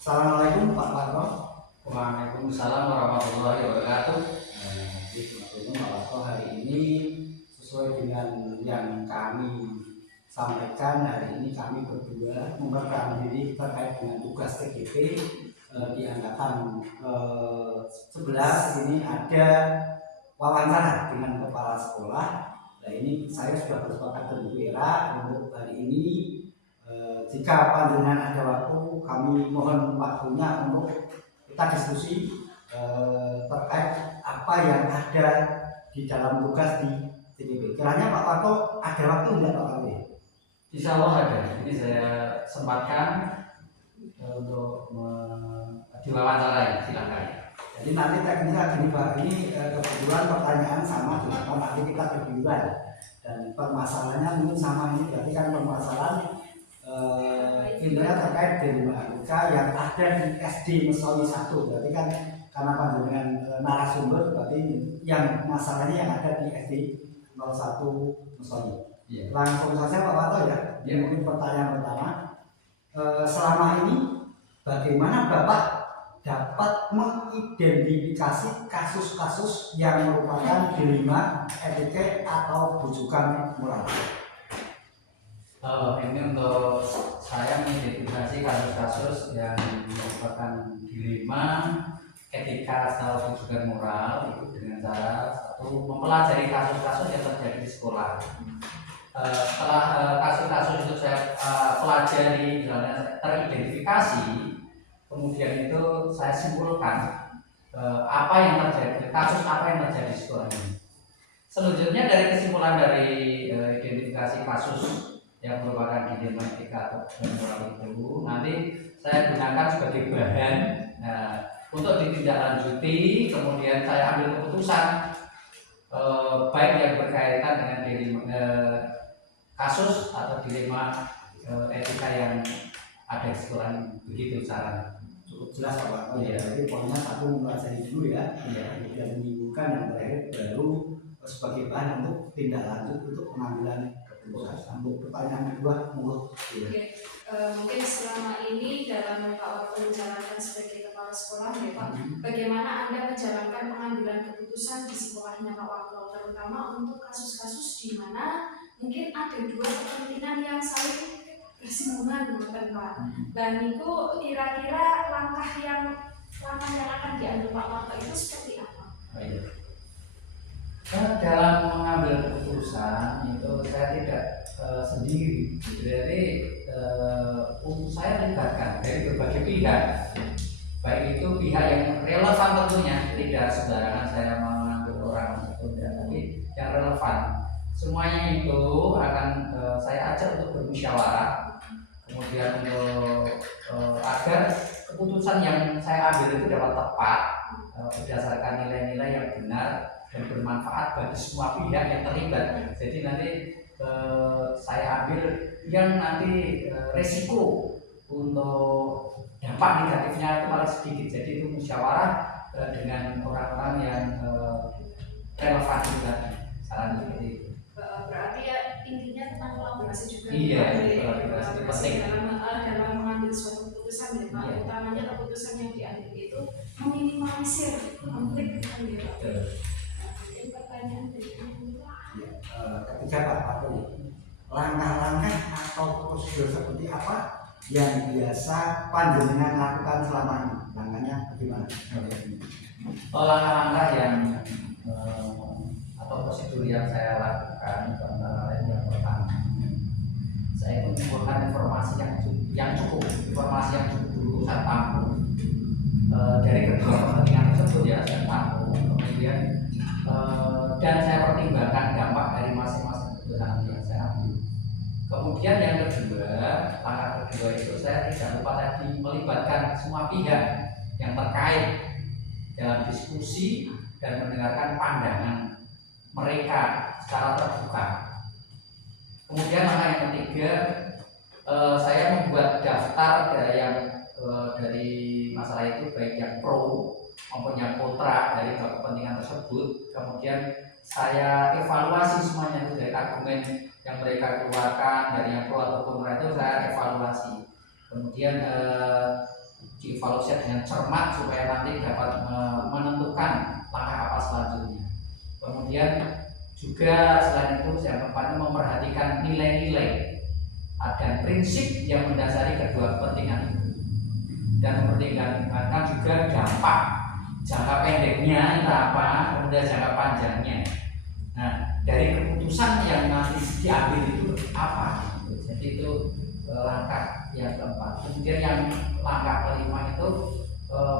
Assalamualaikum Pak Parto. Waalaikumsalam warahmatullahi wabarakatuh. Pak Parto, hari ini sesuai dengan yang kami sampaikan, hari ini kami berdua memperkenalkan diri terkait dengan tugas TGP di angkatan 11. Ini ada wawancara dengan kepala sekolah. Nah, ini saya sudah bersepakat dengan Bu Era untuk hari ini. Jika panjenengan ada waktu, kami mohon waktunya untuk kita diskusi terkait apa yang ada di dalam tugas di TGP. Kiranya Pak Parto ada waktu tidak Pak Parto? Insya Allah ada. Ini saya sempatkan untuk diwawancarai. Silakan. Jadi nanti teknisnya gini Pak, ini kebetulan pertanyaan sama dengan nanti kita kebetulan dan permasalahannya mungkin sama. Ini berarti kan permasalahan intinya terkait dengan ABK yang ada di SD Mesoi 1. Berarti kan karena panjenengan narasumber, berarti yang masalahnya yang ada di SD 01 Mesoi. Ya. Langsung saja Pak Parto ya. Ini mungkin pertanyaan pertama. Selama ini bagaimana Bapak dapat mengidentifikasi kasus-kasus yang merupakan dilema etika atau bujukan moral? Ini untuk saya mengidentifikasi kasus-kasus yang merupakan dilema etika atau bujukan moral itu dengan cara satu, mempelajari kasus-kasus yang terjadi di sekolah. Setelah kasus-kasus itu saya pelajari, misalnya teridentifikasi, kemudian itu saya simpulkan apa yang terjadi, kasus apa yang terjadi di sekolah ini. Selanjutnya dari kesimpulan dari identifikasi kasus yang merupakan dilema etika atau moral itu, nanti saya gunakan sebagai bahan untuk ditindaklanjuti. Kemudian saya ambil keputusan baik yang berkaitan dengan dilema kasus atau dilema etika yang ada di sekolah ini. Begitu caranya. Cukup jelas Pak Parto. Ya, jadi poinnya satu mempelajari dulu ya, kemudian menyimpulkan, yang terakhir baru sebagai bahan untuk tindak lanjut untuk pengambilan keputusan. Untuk pertanyaan kedua, monggo. Mungkin selama ini dalam Pak waktu menjalankan sebagai kepala sekolah ya Pak, bagaimana Anda menjalankan pengambilan keputusan di sekolahnya Pak Waktu, terutama untuk kasus-kasus di mana mungkin ada dua kepentingan yang saling bersinggungan dengan Pak. Dan itu kira-kira langkah yang akan diambil Pak Waktu itu seperti apa? Dalam mengambil keputusan itu saya tidak sendiri, jadi saya melibatkan dari berbagai pihak, baik itu pihak yang relevan tentunya, tidak sembarangan saya mengambil orang itu, tapi yang relevan. Semuanya itu akan saya ajak untuk bermusyawarah, kemudian untuk agar keputusan yang saya ambil itu dapat tepat berdasarkan nilai-nilai yang benar dan bermanfaat bagi semua pihak yang terlibat. Jadi nanti saya ambil yang nanti resiko untuk dampak negatifnya itu paling sedikit. Jadi itu musyawarah dengan orang-orang yang relevan juga. Saran seperti itu. Berarti ya intinya tentang kolaborasi juga. Iya, kolaborasi itu penting dalam mengambil suatu keputusan ya Pak. Utamanya keputusan yang diambil itu meminimalisir konflik kan ya Pak. Pertanyaan Ketiga Pak Parto, langkah-langkah atau prosedur seperti apa yang biasa panjenengan lakukan selama ini? Langkahnya bagaimana? Langkah-langkah yang atau prosedur yang saya lakukan antara lain yang pertama, saya mengumpulkan informasi yang cukup, informasi yang cukup dulu saya tampung dari kedua kepentingan tersebut ya, saya tampung, kemudian dan saya pertimbangkan dampak dari masing-masing keputusan yang saya ambil. Kemudian yang kedua, langkah kedua itu saya tidak lupa tadi melibatkan semua pihak yang terkait dalam diskusi dan mendengarkan pandangan mereka secara terbuka. Kemudian langkah yang ketiga, saya membuat daftar dari masalah itu, baik yang pro maupun yang kontra dari kepentingan tersebut. Kemudian saya evaluasi semuanya itu dari argumen yang mereka keluarkan, dari yang pro atau kontra itu saya evaluasi. Kemudian dievaluasi dengan cermat supaya nanti dapat menentukan langkah apa selanjutnya. Kemudian juga selain itu yang keempatnya memperhatikan nilai-nilai dan prinsip yang mendasari kedua kepentingan itu, dan mempertimbangkan juga dampak jangka pendeknya itu apa, kemudian jangka panjangnya. Nah, dari keputusan yang nanti diambil itu apa? Jadi itu langkah yang keempat. Kemudian yang langkah kelima itu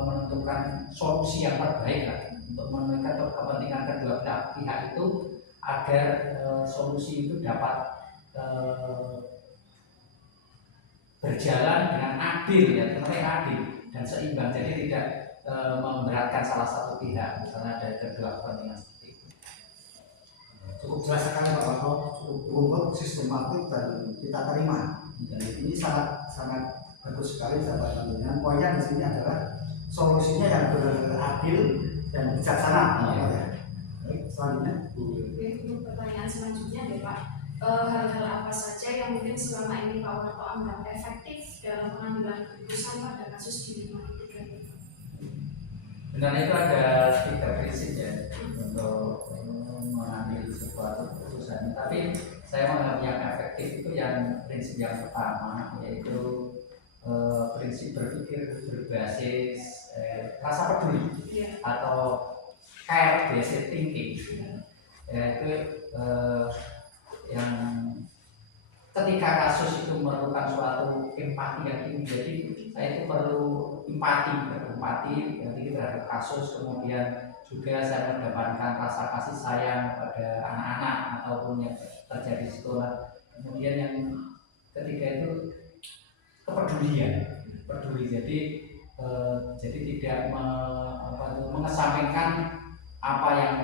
menentukan solusi yang terbaik lah, untuk menekan kepentingan kedua belah pihak itu agar solusi itu dapat berjalan dengan adil, ya, adil dan seimbang. Jadi tidak memberatkan salah satu pihak, misalnya dari kedua kepentingan seperti itu. Cukup jelas sekali Pak Warno, cukup rumit, sistematik dan kita terima. Dan ini sangat bagus sekali sahabat dengan poinnya di sini adalah solusinya yang benar-benar adil dan bijaksana. Ya. Baik, selanjutnya. Oke, untuk pertanyaan selanjutnya ya Pak, hal-hal apa saja yang mungkin selama ini Pak Warto anggap efektif dalam pengambilan keputusan pada kasus di Lima Tiga? Sebenarnya itu ada 3 prinsip ya untuk mengambil sebuah keputusan. Tapi saya menganggap yang efektif itu yang prinsip yang pertama, yaitu prinsip berpikir berbasis rasa peduli, atau care based thinking. Yaitu yang ketika kasus itu memerlukan suatu empati yang tinggi, jadi saya itu perlu empati yang tinggi terhadap kasus. Kemudian juga saya mendapatkan rasa kasih sayang pada anak-anak ataupun yang terjadi di sekolah. Kemudian yang ketiga itu kepedulian, jadi tidak mengesampingkan apa yang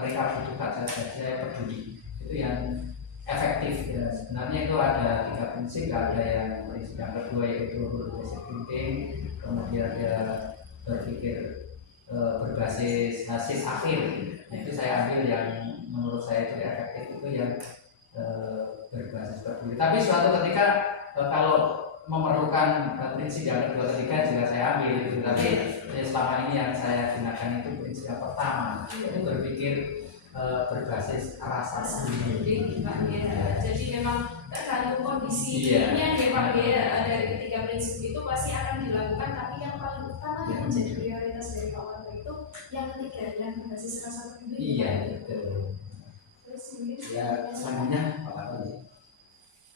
mereka butuhkan saja. Saya peduli, itu yang efektif ya. Sebenarnya itu ada 3 prinsip. Ada yang prinsip yang kedua yaitu basic thinking, kemudian ada berpikir berbasis hasil akhir. Nah, itu saya ambil yang menurut saya itu efektif, itu yang berbasis peduli. Tapi suatu ketika kalau memerlukan prinsip yang kedua ketiga juga saya ambil gitu. Tapi selama ini yang saya gunakan itu prinsip yang pertama, itu berpikir berbasis rasa sendiri. Ya. Jadi memang tergantung kondisinya ya Pak ya. Dari ketiga prinsip itu pasti akan dilakukan, tapi yang paling utama yang menjadi prioritas dari Pak Warto itu yang ketiga, yang berbasis rasa peduli. Iya, betul. Terus ini selanjutnya Pak Warto,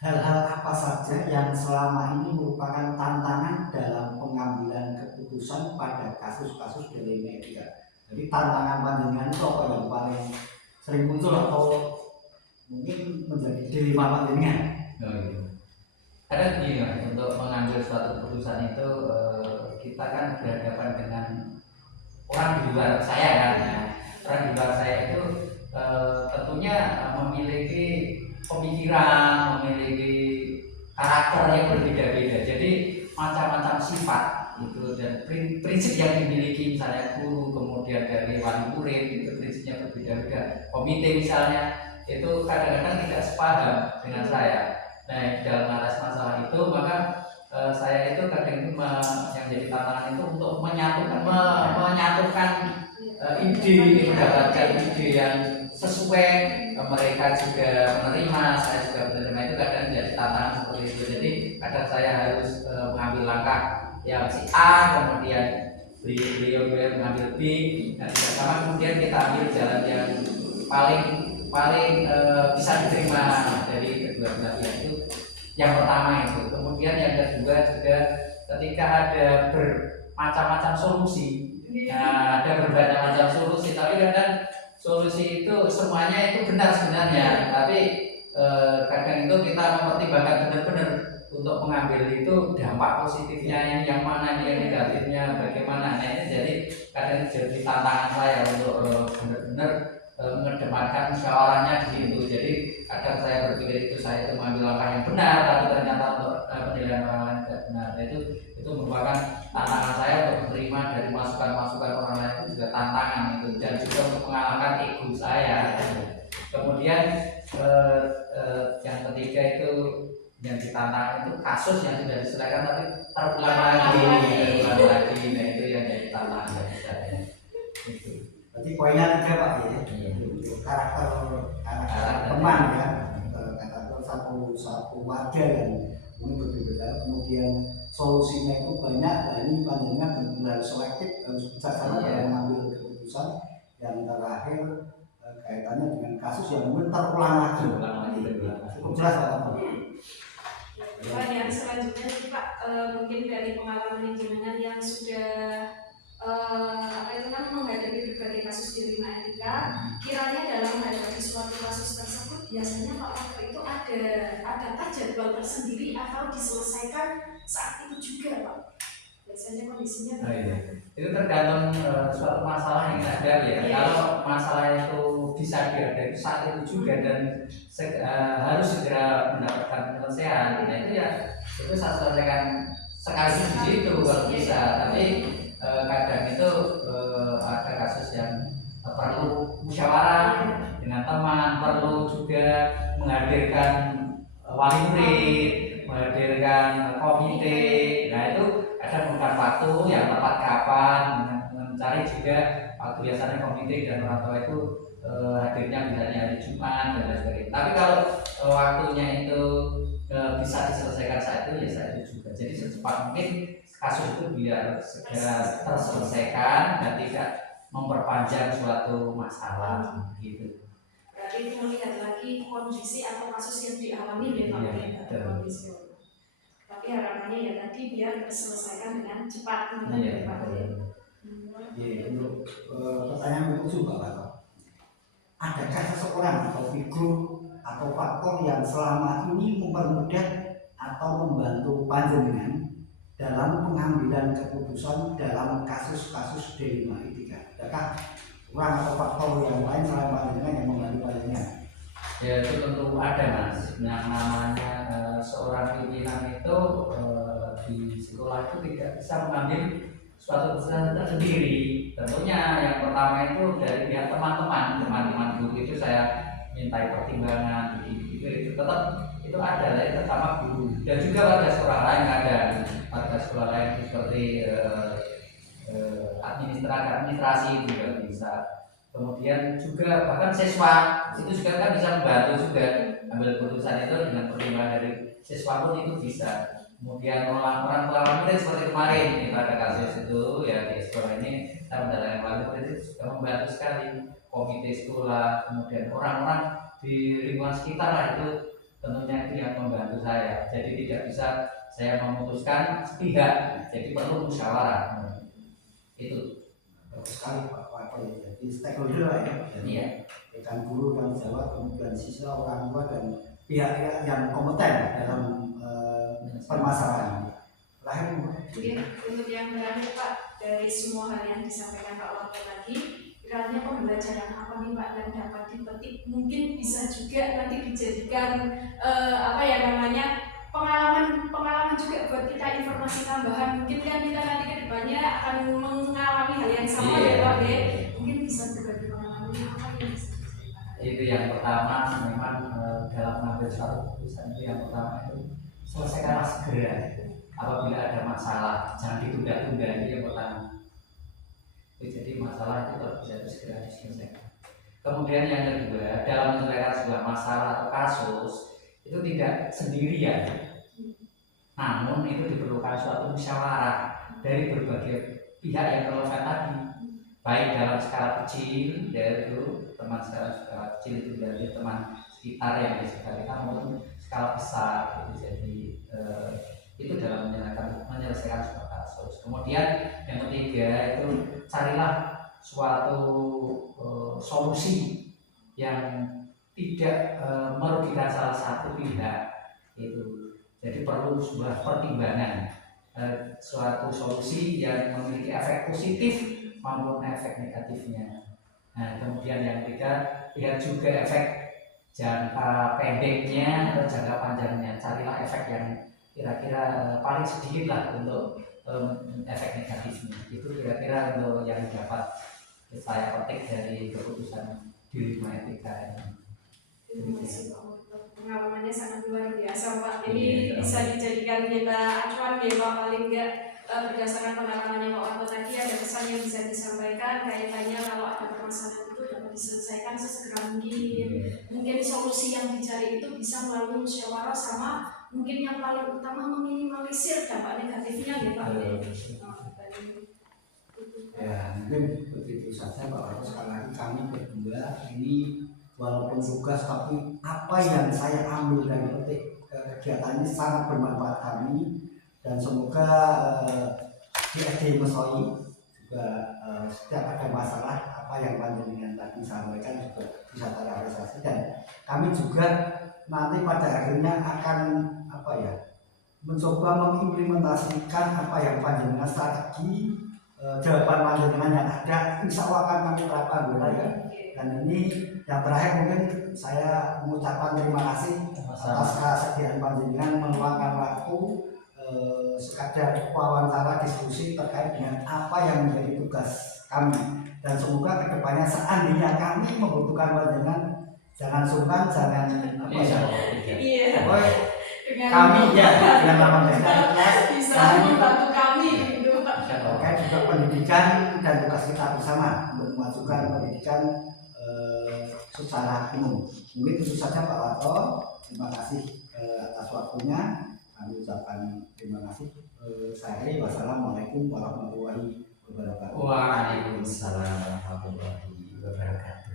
hal-hal apa saja yang selama ini merupakan tantangan dalam pengambilan keputusan pada kasus-kasus dari media? Jadi tantangan panjenengan itu apa yang paling sering muncul atau mungkin menjadi dilema panjenengan? Ada begini, untuk mengambil suatu keputusan itu kita kan berhadapan dengan orang di luar saya kan. Orang di luar saya itu tentunya memiliki pemikiran, memiliki karakter yang berbeda-beda. Jadi macam-macam sifat itu, dan prinsip yang dimiliki misalnya guru, kemudian dari wali murid itu prinsipnya berbeda-beda. Komite misalnya itu kadang-kadang tidak sepaham dengan saya. Nah, dalam mengatasi masalah itu maka saya itu kadang itu yang jadi tantangan itu untuk menyatukan ide, mendapatkan ide yang sesuai, mereka juga menerima, saya juga menerima. Itu kadang jadi tantangan seperti itu. Jadi kadang saya harus mengambil langkah yang si A, kemudian beliau mengambil B, dan sama kemudian kita ambil jalan yang paling bisa diterima dari kedua belah pihak. Itu yang pertama itu. Kemudian yang kedua juga ketika ada bermacam-macam solusi. Nah, ada berbagai macam solusi, tapi kadang solusi itu semuanya itu benar sebenarnya, tapi kadang itu kita mempertimbangkan benar-benar untuk mengambil itu dampak positifnya ini yang mana, yang negatifnya bagaimana. Nah, ini jadi kadang jadi tantangan saya untuk benar-benar mengedepankan musyawarahnya di situ. Jadi kadang saya berpikir itu saya itu mengambil langkah yang benar, tapi ternyata untuk penilaian orang lain tidak benar. Nah, itu merupakan tantangan saya untuk menerima dari masukan-masukan orang lain. Itu juga tantangan itu, dan juga untuk mengalahkan ego saya. Kemudian yang ketiga itu yang ditantang itu kasus yang sudah diselesaikan tapi terulang lagi. kasusnya itu banyak. Nah ini panjenengan benar-benar selektif, harus bijaksana dalam mengambil keputusan. Yang terakhir kaitannya dengan kasus yang mungkin terulang lagi. Cukup jelas Pak. Pak, yang selanjutnya Pak, mungkin dari pengalaman jenengan yang sudah menghadapi berbagai kasus di Lima Etika, kiranya dalam menghadapi suatu kasus tersebut biasanya Pak Wakil itu adakah jadwal tersendiri atau diselesaikan saat itu juga Pak? Biasanya kondisinya itu tergantung suatu masalah yang ada ya. Kalau masalah itu bisa dihadapi saat itu juga dan harus segera mendapatkan penyelesaian, nah itu ya itu saya selesaikan sekali di situ kalau bisa. Tapi kadang itu ada kasus yang perlu musyawarah dengan teman, perlu juga menghadirkan wali murid, menghadirkan komite. Nah itu ada bukan waktu yang tepat kapan, mencari juga waktu biasanya komite dan orang tua itu hadirnya misalnya hari Jumat dan lain sebagainya. Tapi kalau waktunya itu bisa diselesaikan saat itu ya saat itu juga. Jadi secepat mungkin kasus itu biar segera terselesaikan dan tidak memperpanjang suatu masalah gitu. Berarti itu melihat lagi kondisi atau kasus yang dialami ya Pak, kondisi. Tapi harapannya ya tadi biar terselesaikan dengan cepat. Untuk pertanyaan itu juga Pak. Adakah seseorang atau figur atau faktor yang selama ini mempermudah atau membantu panjenengan dalam pengambilan keputusan dalam kasus-kasus D5 Etika? Adakah orang atau faktor yang lain selain panjenengan yang membantu panjenengan? Ya itu tentu ada Mas. Yang namanya seorang pimpinan itu di sekolah itu tidak bisa mengambil suatu keputusan tersendiri. Tentunya yang pertama itu dari pihak teman-teman guru itu saya mintai pertimbangan itu tetap itu ada dari pertama guru dan juga warga sekolah lain ada warga sekolah lain seperti administrasi juga bisa. Kemudian juga bahkan siswa itu juga kan bisa membantu juga ambil keputusan itu dengan pertimbangan dari siswa pun itu bisa. Kemudian orang murid seperti kemarin kita ada kasus itu ya di sekolah ini kita mendatangi wali murid itu sudah membantu sekali, komite sekolah, kemudian orang-orang di lingkungan sekitar lah itu tentunya itu yang membantu saya. Jadi tidak bisa saya memutuskan sepihak, jadi perlu musyawarah. Itu bagus sekali Pak. Jadi stakeholder lah ya. Iya. Dengan guru, dan jawab, kemudian siswa, orang tua dan pihak-pihak yang kompeten dalam permasalahan. Untuk yang terakhir Pak, dari semua hal yang disampaikan Pak Wakil tadi, kiranya pembelajaran apa nih Pak yang dapat dipetik, mungkin bisa juga nanti dijadikan pengalaman juga buat kita, informasi tambahan. Mungkin kan kita nanti ke depannya akan mengalami hal yang sama ya Pak ya. Mungkin bisa berbagi pengalaman apa yang bisa diceritakan. Itu yang pertama memang dalam mengambil suatu keputusan itu yang pertama itu selesaikanlah segera. Apabila ada masalah jangan ditunda-tunda, itu yang pertama. Jadi masalah itu kalau bisa segera diselesaikan. Kemudian yang kedua, dalam menyelesaikan sebuah masalah atau kasus itu tidak sendirian, namun itu diperlukan suatu musyawarah dari berbagai pihak yang relevan tadi, baik dalam skala kecil yaitu teman skala kecil itu dari teman sekitar yang di sekitar kita maupun skala besar gitu. Jadi itu dalam menyelesaikan sebuah kasus. Kemudian yang ketiga itu carilah suatu solusi yang tidak merugikan salah satu pihak itu. Jadi perlu sebuah pertimbangan, suatu solusi yang memiliki efek positif maupun efek negatifnya. Nah, kemudian yang ketiga lihat juga efek jangka pendeknya atau jangka panjangnya. Carilah efek yang kira-kira paling sedikit lah untuk efek negatifnya. Itu kira-kira untuk yang dapat saya petik dari keputusan di Lima Etika ini. Terima kasih Pak. Pengalamannya sangat luar biasa Pak. Ini bisa dijadikan kita acuan ya Pak, paling enggak berdasarkan pengalamannya Pak Wanto tadi ada pesan yang bisa disampaikan kaitannya kalau ada permasalahan itu dapat diselesaikan sesegera mungkin. Mungkin solusi yang dicari itu bisa melalui musyawarah sama mungkin yang paling utama meminimalisir dampak negatifnya ya Pak. Ya mungkin begitu saja Pak Wato. Sekali lagi kami berdua ini walaupun tugas tapi apa yang saya ambil dari kegiatan ini sangat bermanfaat kami, dan semoga di SD Mesoi juga setiap ada masalah apa yang panjenengan tadi sampaikan juga bisa terrealisasi, dan kami juga nanti pada akhirnya akan apa ya, mencoba mengimplementasikan apa yang panjenengan strategi jawaban panjenengan yang ada, insya Allah akan kami terapkan ya. Dan ini yang terakhir mungkin saya mengucapkan terima kasih atas kesediaan panjenengan meluangkan waktu sekadar wawancara diskusi terkait dengan apa yang menjadi tugas kami, dan semoga kedepannya seandainya kami membutuhkan panjenengan jangan sungkan, jangan apa ya, kami ya dengan nama bisa membantu kami gitu. Terkait juga pendidikan dan tugas kita bersama untuk memajukan pendidikan secara umum. Mungkin itu saja Pak Wato. Terima kasih atas waktunya. Kami ucapkan terima kasih. Wassalamualaikum warahmatullahi wabarakatuh. Waalaikumsalam warahmatullahi wabarakatuh.